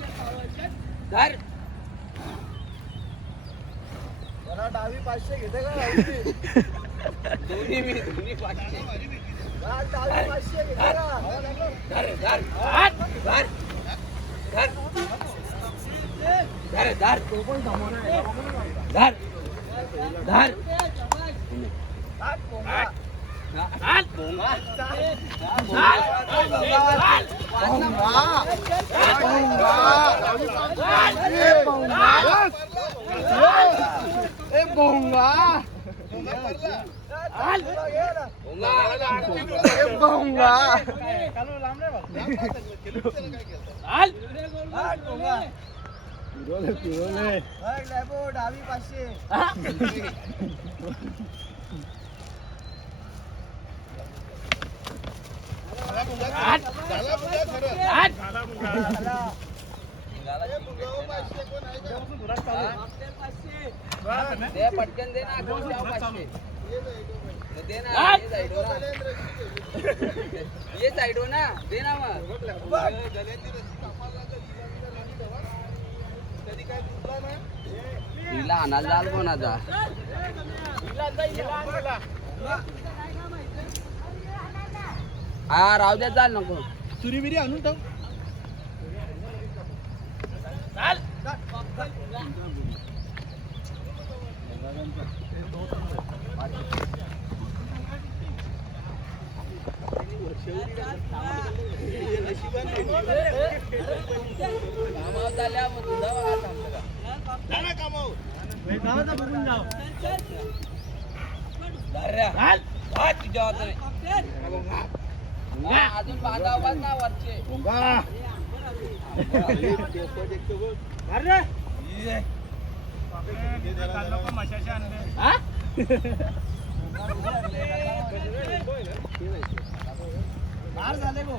धर जरा डावी पाचशे घेते का डावी? दोन्ही मी दोन्ही पाचशे हा, डावी पाचशे घेते का धर धर धर धर धर धर तो पण समोर आहे. धर धर हात पोंगा. हात भोंगा. ए बोंगा भोंगा. ए बोंगा हाल. हात पोंगा. बघ, लॅबो, डावी पाचशे हात. हात. झाला. दे पटकन दे ना दे ना हात. ये साईड ना. दे ना मग कोणाचा हा राहू द्या चाल नको. तुरी बिरी आणून ठेव. कामावर चालल्या मग तुझा बघा थांबलं का. धर. हात तुझ्या अजून बांधा उभाच ना वरचे ये. बाहेर झाले गो.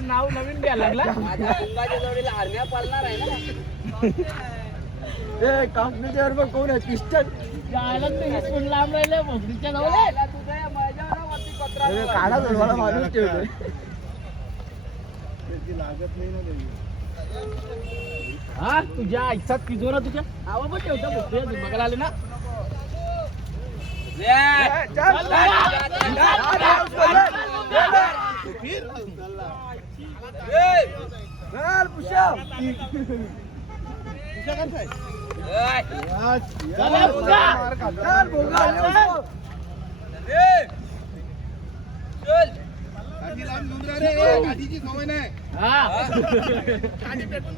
नाव नवीन द्यायला लागला माझ्या हरण्या पालणार आहे ना ए बरोबर कोण आहे पिस्टन जायला ते हिसकून लांब राहिले जवळ तुझ्या माझ्या काढा माणूस ठेवतोय लागत नाही ना हा तुझ्या आईचा तिजोरा तुझ्या आवा पण ठेवता भोसडीच्या बघायला आले ना ले. चल, चल,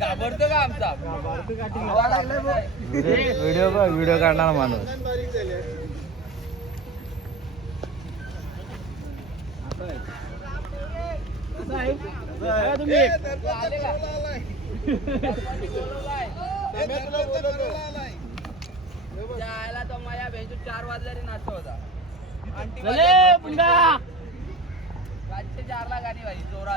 घाबरतो का आमचा? व्हिडिओ व्हिडिओ काढणार माणूस. जायला तो चार वाजल्या रे नाश्ता होता. आंटी चारला गाडी व्हायची जोरा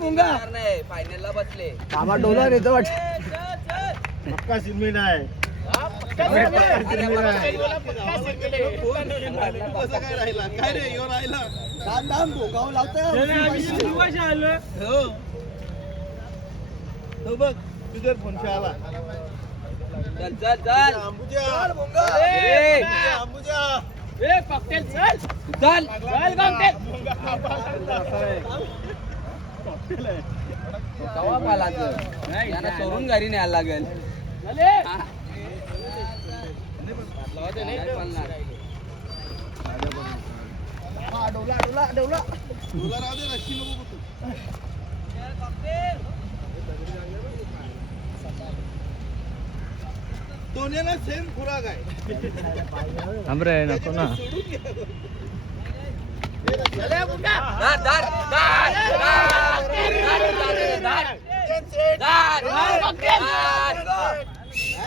मुंगा. नाही. बसले बाबा डोला येतो वाट पक्का सिमी नाही अंबुजा कवा सोडून घरी न्यायला लागेल डोला डोला डोला डोला सेम खुराक आहे हमरे नको ना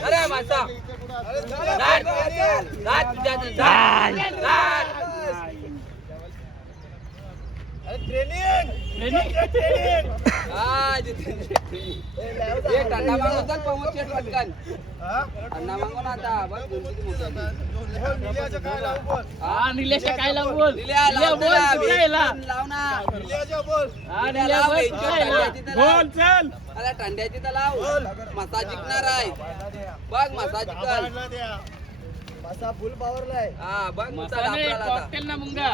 અરે માતા ट्रेनिंग ट्रेनिंग हा जितेंद्र ट्रेनिंग एक अण्णा मागून चल पवन शेट पटकन. अण्णा मागून आता बस हो, हा निलेशच्या काय लावू बोल. निल्या लाव बोल निल्याला लाव ना. निल्याच्या बोल. हा निल्या बोल बोल चल. अरे टांड्याची तर लाव. मसा जिंकणार आहे. बघ मसा जिंकल. मसा फुल पॉवरला आहे. हा बघ मसा डापला आता. कॉकटेल ना मुंगा.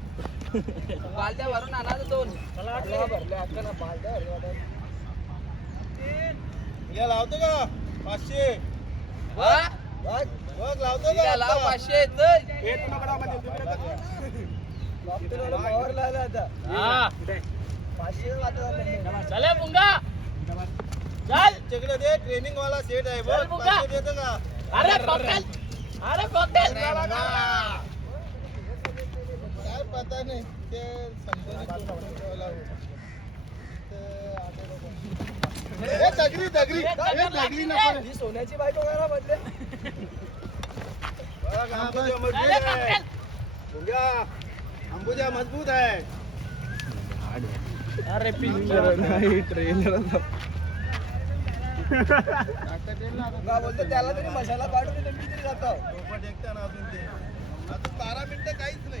बालत्या आणा दोन. भरल्या लावतो का? पाचशे. लावतो का लाव पाचशे म्हणजे चला. मुंगा चल तिकडे ते ट्रेनिंग वाला सेट आहे. बघ देतो का? अरे अरे कॉकटेल पता नहीं ते दगरी दगरी दगरी नको सोन्याची बाईक वगैरे बदले. अंबुजा मजबूत आहे. अरे पिक्चर नाही ट्रेलर बोलतो त्याला तरी मसाला पाठवून तरी जातो. अजून ते. आता बारा मिनिटं काहीच नाही.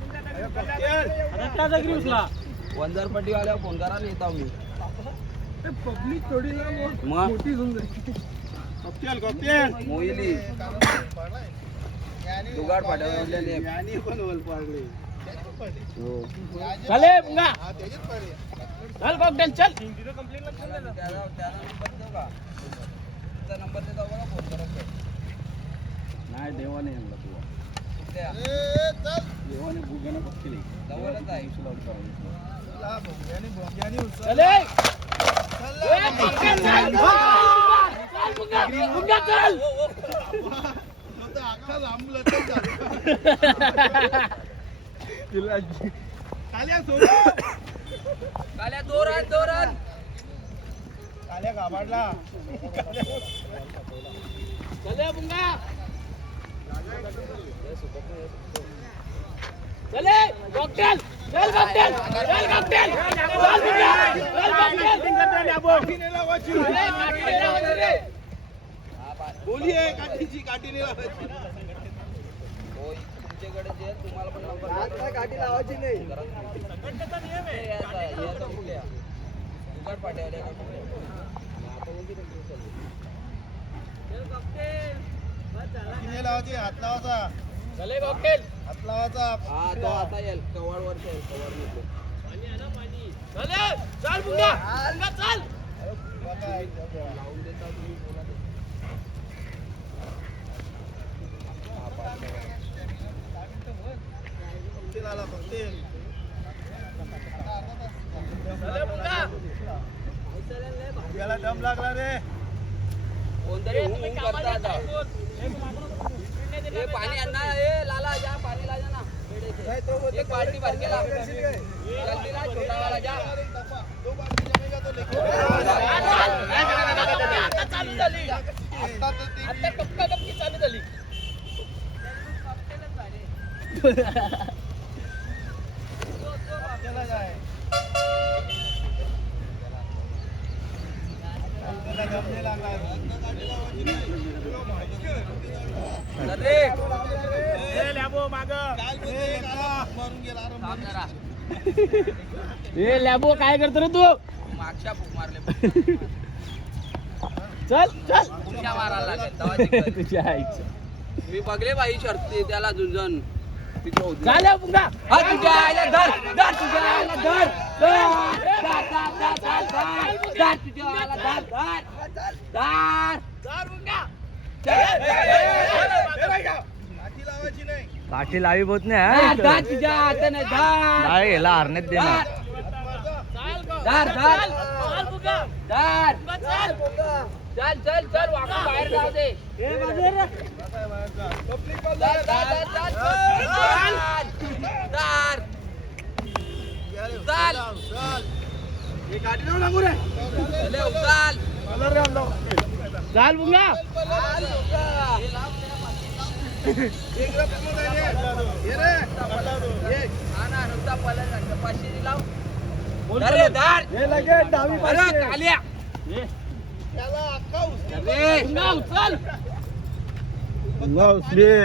रत्नागिरी उचला वंजारपट्टी आल्या फोन करा ना मी पब्लिक थोडी मोठी होऊन जाईल कप्तेल मोहिली जुगाड पाठवले आणि पण ओल हो. चल. चल नंबर देतो फोन करत नाही देवा नाही तू कुठल्या ए, चल. देवाने भुग्याने बघतील जवळच आहे. इशू चला, भोंग्यानी भोंग्यानी उचल. चले. चला, ए, कॉकटेल चल. चल. मुंगा मुंगा चल. तो तर अख्खा लांबला तर झाला. काल्या. काल्या दोरात दोरात काल्या गाभाडला चले मुंगा चले कॉकटेल चल कॉकटेल चल कॉकटेल चल कॉकटेल लावायची. चले काठी लावायची आहे काठीची तुमच्याकडे जे तुम्हाला पण नंबर गाडी लावायची नाही. जुगाड पाठवले काठीने लावायची? हात लावायचा. चले कॉकटेल हात लावायचा. हा तो आता येईल. कवाड वरती येईल कवाडमध्ये चले चल. मुंगा मुंगा चल बघा, बघा. लावून देता तुम्ही बोला ते. कप्तेल आला चले मुंगा याला दम लागला रे. कोणतरी हुं हुं करता आता. ए पाणी आण ना ए लाला जा पाणी ला जा ना? एक बाल्टी भर के ला जल्दी ला छोटा वाला जा दो बाल्टी जमेगा तो लेके आता चालू झाली आता कपका कपकी चालू झाली. कप्तेला जाय त्याला दम नाही. ए लॅबो काय करतो रे तू मागच्या फूक मारले चल चल पुढच्या मारायला लागेल. तुझ्या आईचं मी बघले बाई शर्ती त्याला झुंजन हा तुझ्या आईला धर धर तुझ्या आईला धर धर धर, धर, धर, धर, धर. धर तुझ्या आईला धर धर धर चाल मुंगा काठी लावायची नाही काठी लावी बोत नाही तुझ्या हाताने धर गेला हरण्यात दे ना. धर धर चाल धर चल चल चल चल वाकून बाहेर जाऊ दे. पब्लिक धर. चाल. हे काठी लावून लागू रे चले, चाल. हा उचल.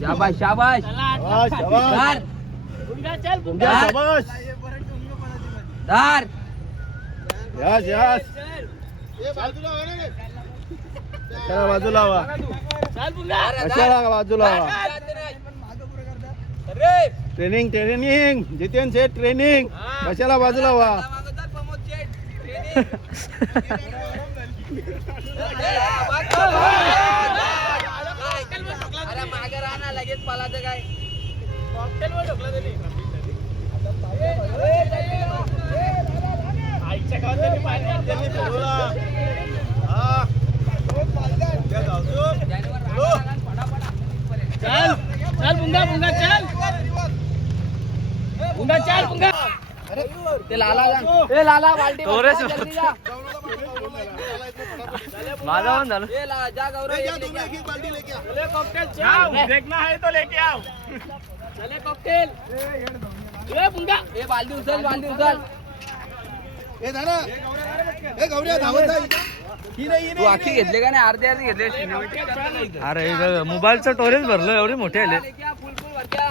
शाबाश शाबाश. शाबास. धर. Yes yes. बाजूला व्हा रे. त्याला बाजूला व्हा. चाल. कशाला बाजूला? अरे training training Jiten Sheth training कशाला बाजूला ना लगेच पालाचं काय कॉकटेल वर ढोकला त्यांनी आईच्या गावात त्यांनी बाहेर काढलं. बोला. हा. त्या गावचं. जानेवर राहा लागला, फटाफट पर्यंत. चल चल मुंगा मुंगा चल मुंगा चल मुंगा ते लाला. ए लाला बाल्टी तोरेच. माझा पण झालं. चले कॉकटेल चल देखना है तो लेके आओ चले कॉकटेल ए मुंगा ए बाल्टी उचल बाल्टी उचल ए, धरा. ए, गौऱ्या धावत जा. तू आखी घेतले का नाही अर्धे अर्धे घेतले. अरे मोबाईलचं स्टोरेज भरलं एवढे मोठे आले फुल फुल भर क्या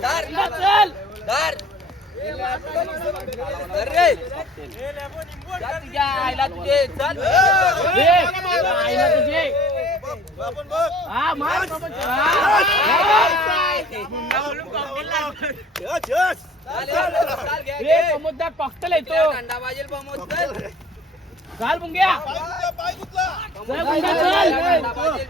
धार, धार, धार, धार, घे. कॉकटेल येतो थंडा वाजेल प्रमोद चल. मुंग्या. चल, मुंग्या, चल. थंडा वाजेल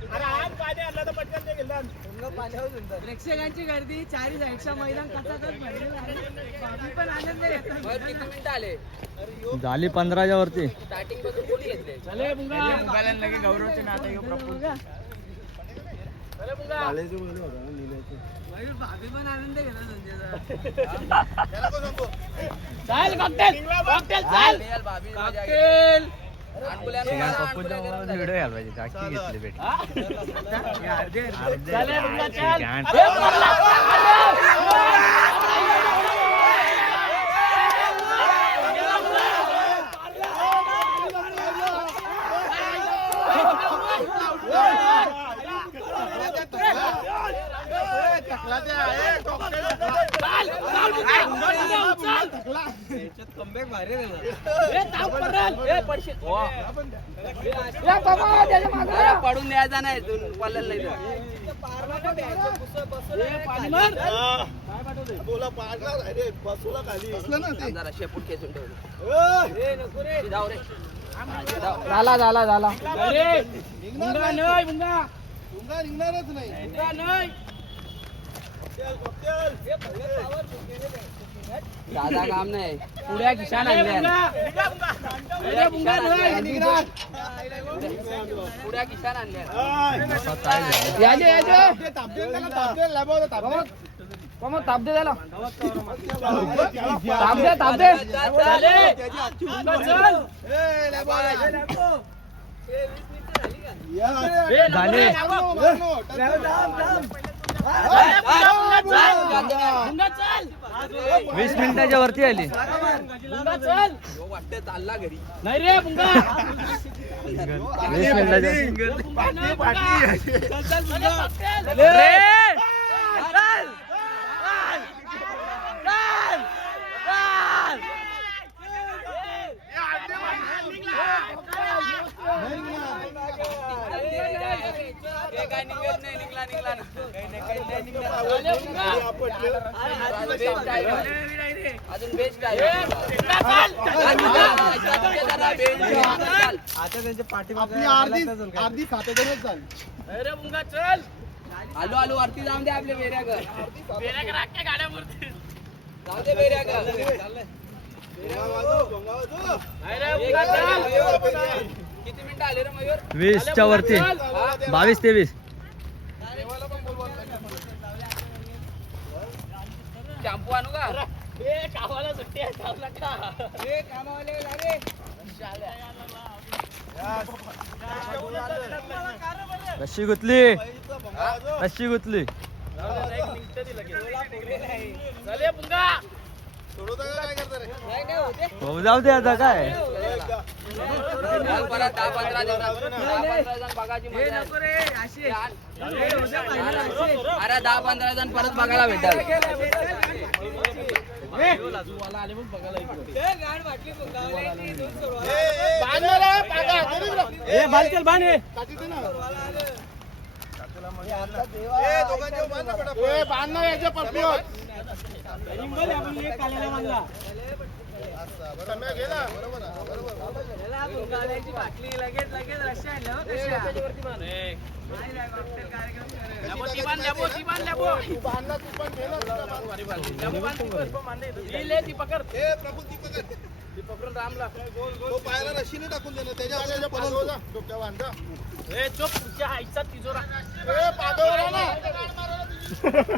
प्रमोद काय नाही, काय दादागिरी नाही, काय समजत नाही. पाणी आहे ना? रे पटाक चला प्रेक्षकांची गर्दी चारी साईडचा मैदान कचाकच भरलेलं पण आनंद किती मिनिटं आले? झाली पंधराच्या वरती. स्टार्टिंगपासून कोणी घेतले चले मुंगा. गौरवचे नाते भाभी पण आनंद संजयचा? चल कॉकटेल कॉकटेल चल. कॉकटेल नको, पप्पूंच्या गरम व्हिडिओ घालवायचे टाकी घेतली भेट चले मुंगा चल श्रीकांत. ए, पडला. चल, चल, मुंगा, मुंगा, उचल. ए, ताप पडल. ए, पडशील. ए, बाबा, त्याच्या मागं. अरे, पडून द्यायचा नाही तू पडलेलं नाही तर. ए, पाणी मार. बोला पाडणार आहे रे, बसवला खाली. बसलं ना ते. जरा शेपूट खेचून ठेवलं ओय. जाऊ रे झाला झाला झाला अरे मुंगा नाही मुंगा भोंगा निघणारच नाही. मुंगा नाही. दादा काम नाही पुढ्या खिशान आणल्या. पुढ्या किसान आणल्या त्याला, त्याला मुंगा लांबव, लांबव. या. ए, झाले. वीस मिनिटाच्या वरती आली. चालला घरी नाही रे वीस मिनिटाच्या मुंगा नाही, मुंगा. चल चल मुंगा चल. रे! हे काय निघत नाही निघला निघला ना. चाले मुंगा अजून बेस्ट आहे अजून बेस्ट आहे ए, मुंगा चल अर्धी अर्धी झाली. मुंगा आलो आलो वरती जाऊन दे आपल्या बेऱ्या घर बेऱ्या करा अख्ख्या गाड्यावरती जाऊ दे किती मिनिटं आले रे मयूर? वीसच्या वरती? बावीस तेवीस. देवाला पण बोलवा. शॅम्पू आणू का? ए कामाला सुट्टी आहे जाऊ नका ए कामावाले लागे रशी गुतली. रशी गुतली. चले पुंगा हो जाऊ दे आता काय? चल. अरे दहा पंधरा जण परत बघायला भेटाल हे. ए बांधचल बांध बांध ना याच्या पडपीवर बाटली लगेच लगेच रश्या आहे ना, हो कशा? नाही, नाही, cocktail कार्यक्रम करेल. कशी टाकायची माहिती आहे? ए, प्रफुल्ल ती पकड. तो पायाला रशीने टाकून दे ना त्याच्या पलंग जा. डोक्यावर बांध जा.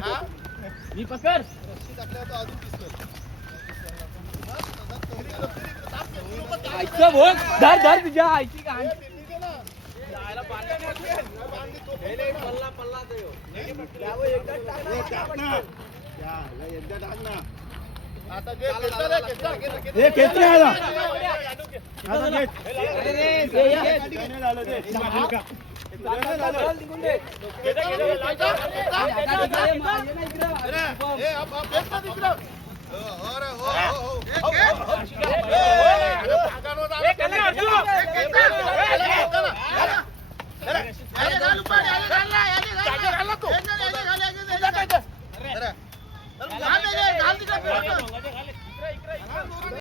हा? मी पकड रस्सी टाकल्यावर तो अजून दिसतोय. आईचं भोग धर धर तुझ्या आईची घाण. तो. एकदा टाक ना. आता. आता घे. ए, आप- आप फेक ना तिकडं. हो, हो रे, घाल